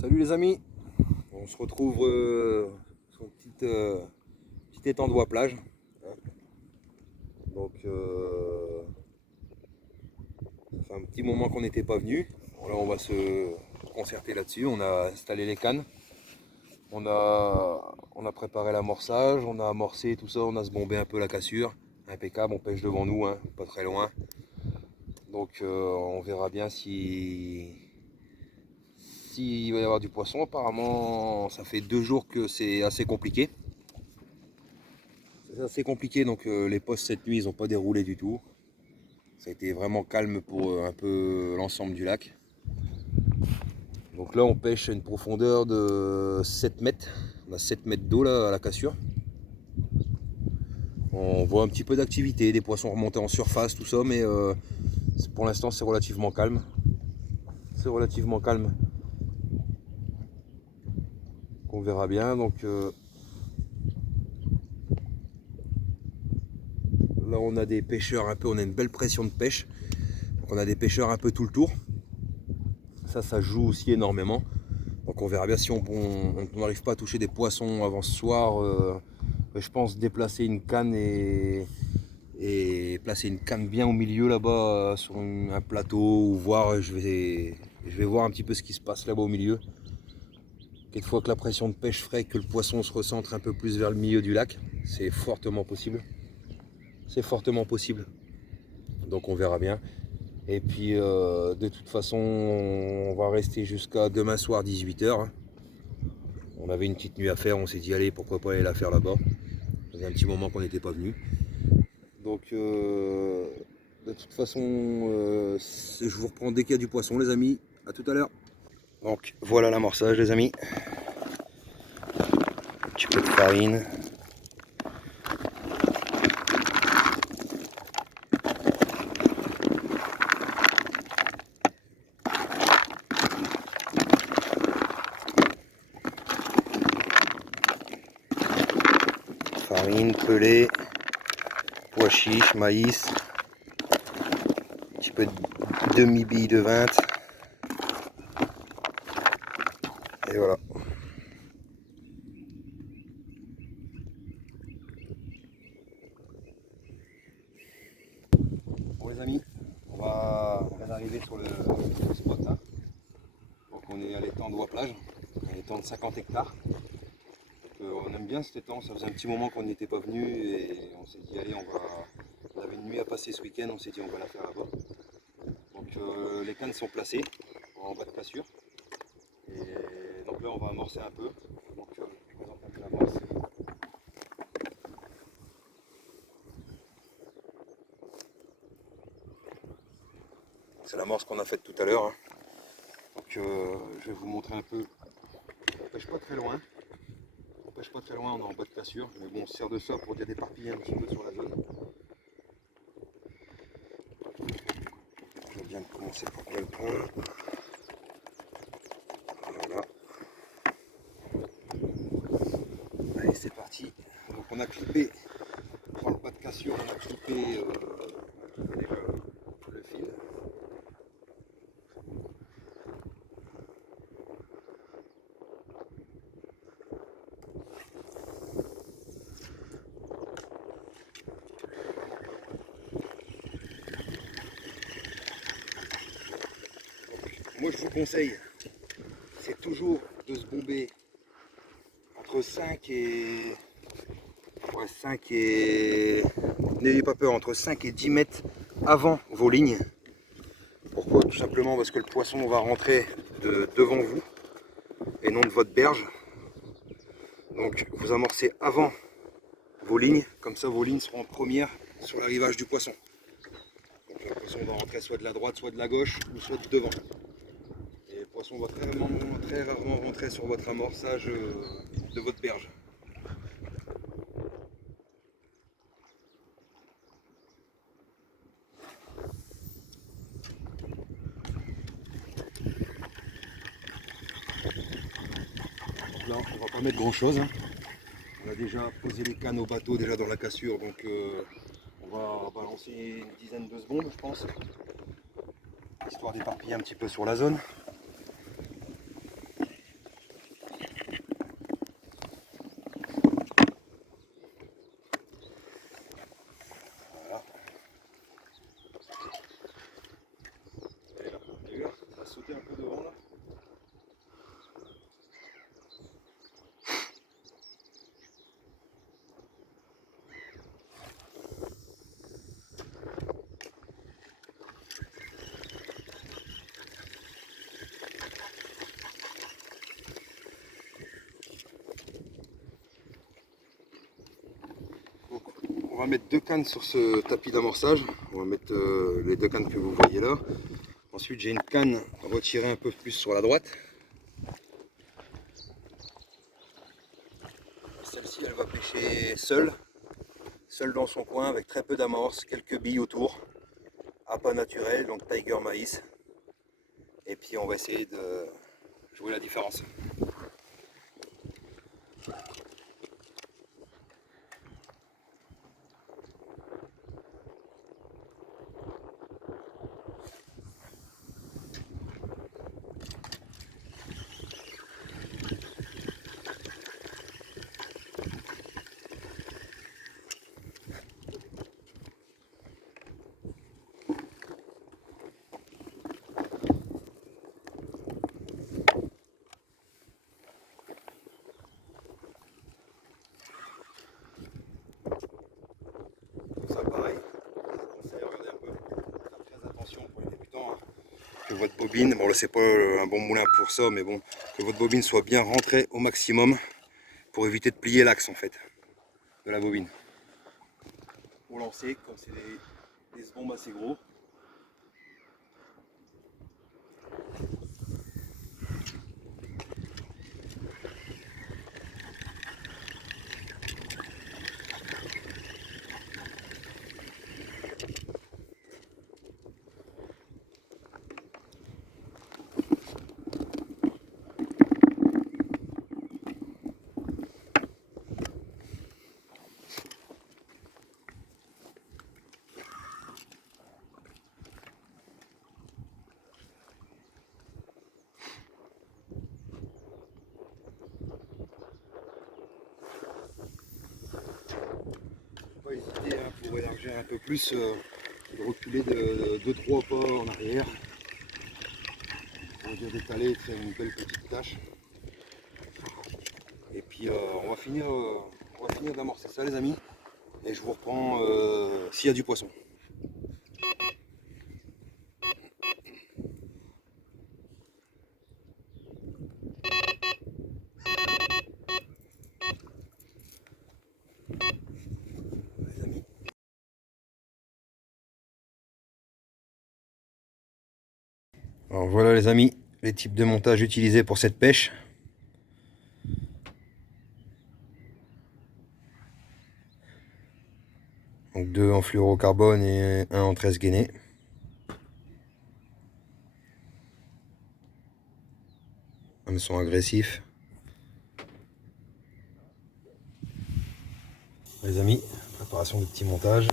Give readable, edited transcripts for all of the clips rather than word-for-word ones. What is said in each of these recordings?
Salut les amis, on se retrouve sur une petit étang de Voie plage. Donc ça fait un petit moment qu'on n'était pas venu. Bon, là on va se concerter là-dessus. On a installé les cannes, on a préparé l'amorçage, on a amorcé tout ça, on a se bombé un peu la cassure. Impeccable, on pêche devant nous, hein, pas très loin. Donc on verra bien si s'il va y avoir du poisson. Apparemment ça fait 2 jours que c'est assez compliqué. C'est assez compliqué, donc les postes cette nuit ils n'ont pas déroulé du tout. Ça a été vraiment calme pour un peu l'ensemble du lac. Donc là on pêche à une profondeur de 7 mètres. On a 7 mètres d'eau là à la cassure. On voit un petit peu d'activité, des poissons remontés en surface, tout ça, mais pour l'instant c'est relativement calme. C'est relativement calme. On verra bien. Donc là on a des pêcheurs un peu, on a une belle pression de pêche. Donc on a des pêcheurs un peu tout le tour. Ça joue aussi énormément. Donc on verra bien si on n'arrive pas à toucher des poissons avant ce soir. Je pense déplacer une canne et placer une canne bien au milieu là-bas sur un plateau, ou voir, je vais voir un petit peu ce qui se passe là-bas au milieu. Quelquefois que la pression de pêche ferait que le poisson se recentre un peu plus vers le milieu du lac, c'est fortement possible. C'est fortement possible. Donc on verra bien. Et puis de toute façon on va rester jusqu'à demain soir 18 h. On avait une petite nuit à faire, on s'est dit allez pourquoi pas aller la faire là-bas. Ça faisait un petit moment qu'on n'était pas venu. Donc de toute façon je vous reprends dès qu'il y a du poisson les amis. À tout à l'heure. Donc voilà l'amorçage les amis. Un petit peu de farine. Farine, pelée, pois chiches, maïs, un petit peu de demi-bille de 20. Et voilà. Bon les amis, on vient d'arriver sur le spot là. Donc on est à l'étang de Voie plage, un étang de 50 hectares. On aime bien cet étang, ça faisait un petit moment qu'on n'y était pas venu et on s'est dit allez on avait une nuit à passer ce week-end, on s'est dit on va la faire là-bas. Donc les cannes sont placées en bas de cassure. Et donc là on va amorcer un peu. Donc je vous présente un peu l'amorce. C'est l'amorce qu'on a faite tout à l'heure. Hein. Donc je vais vous montrer un peu. On pêche pas très loin. On pêche pas très loin, on est en bas de cassure. Mais bon, on se sert de ça pour bien déparpiller un petit peu sur la zone. Je viens de commencer par bien le prendre. Voilà. Allez, c'est parti. Donc on a clippé dans le bas de cassure, on a clippé le fil. Moi je vous conseille, c'est toujours de se bomber entre 5 et... Ouais, 5 et... N'ayez pas peur, entre 5 et 10 mètres avant vos lignes. Pourquoi? Tout simplement parce que le poisson va rentrer devant vous et non de votre berge. Donc vous amorcez avant vos lignes, comme ça vos lignes seront en première sur l'arrivage du poisson. Donc le poisson va rentrer soit de la droite, soit de la gauche, ou soit de devant. Et le poisson va très rarement rentrer sur votre amorçage de votre berge. Là on va pas mettre grand chose. Hein. On a déjà posé les cannes au bateau déjà dans la cassure, donc on va balancer une dizaine de secondes je pense, histoire d'éparpiller un petit peu sur la zone. remonter un peu devant là. On va mettre 2 cannes sur ce tapis d'amorçage. On va mettre les 2 cannes que vous voyez là. Ensuite, j'ai une canne retirée un peu plus sur la droite. Celle-ci, elle va pêcher seule dans son coin, avec très peu d'amorce, quelques billes autour. Appât naturel, donc Tiger Maïs. Et puis on va essayer de jouer la différence. Ça pareil, je conseille de regarder un peu, faire très attention pour les débutants. Que votre bobine, bon là c'est pas un bon moulin pour ça, mais bon, que votre bobine soit bien rentrée au maximum pour éviter de plier l'axe en fait de la bobine. Pour lancer, comme c'est des bombes assez gros. Pas hésiter pour élargir un peu plus, de reculer de 2-3 pas en arrière pour dire d'étaler et de faire une belle petite tâche. Et puis on va finir d'amorcer ça les amis et je vous reprends s'il y a du poisson. Les amis. Alors voilà les amis, les types de montage utilisés pour cette pêche. Donc 2 en fluorocarbone et 1 en 13 gainés. Hameçon agressif. Les amis, préparation de petits montages.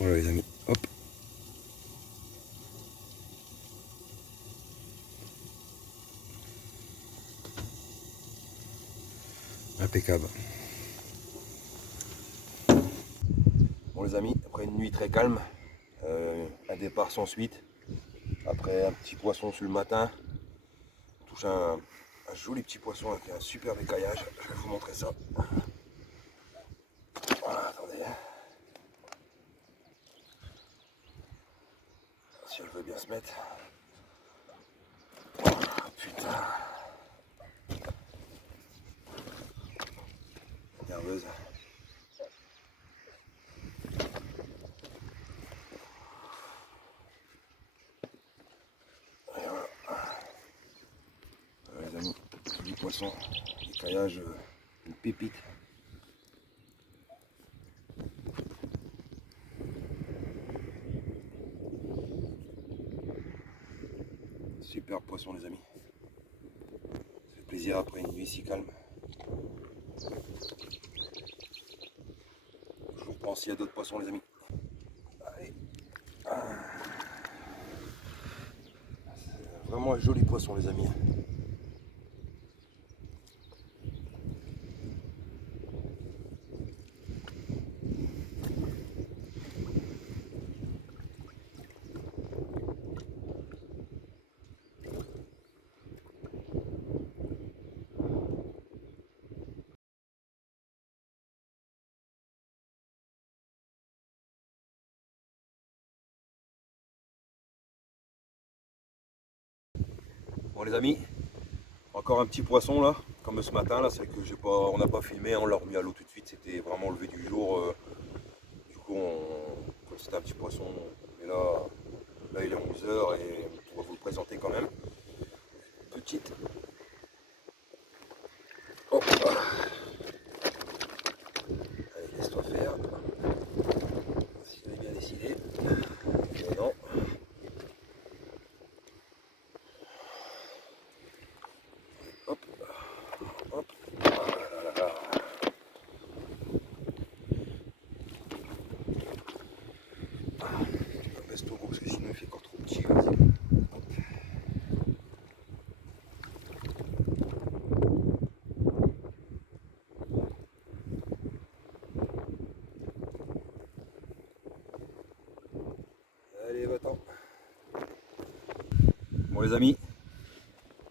Voilà les amis, hop. Impeccable. Bon les amis, après une nuit très calme, un départ sans suite, après un petit poisson sur le matin, on touche un joli petit poisson avec un super écaillage, je vais vous montrer ça. Voilà, attendez. Si elle veut bien se mettre. Oh, putain. Nerveuse. Et voilà. Les amis, du poisson, écaillage, une pépite. Super poisson les amis. Ça fait plaisir après une nuit si calme. Je vous reprends s'il y a d'autres poissons les amis. Allez. C'est vraiment un joli poisson les amis. Bon les amis, encore un petit poisson là, comme ce matin là, c'est que on n'a pas filmé, on l'a remis à l'eau tout de suite, c'était vraiment levé du jour. Du coup c'était un petit poisson, mais là il est 11 h et on va vous le présenter quand même. Petite. Oh. Allez, laisse-toi faire. Si j'avais bien décidé. Mais non. Hop. Hop. Ah là là là. Baisse-toi gros parce que sinon il fait encore trop petit. Vas-y. Hop. Allez, va-t'en. Bon les amis,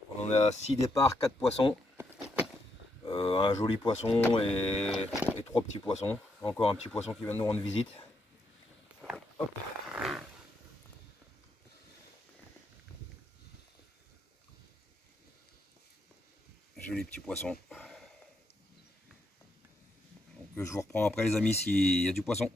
on en est à 6 départs, 4 poissons. Un joli poisson et 3 petits poissons. Encore un petit poisson qui vient de nous rendre visite. Hop. Joli petit poisson. Donc, je vous reprends après les amis s'il y a du poisson.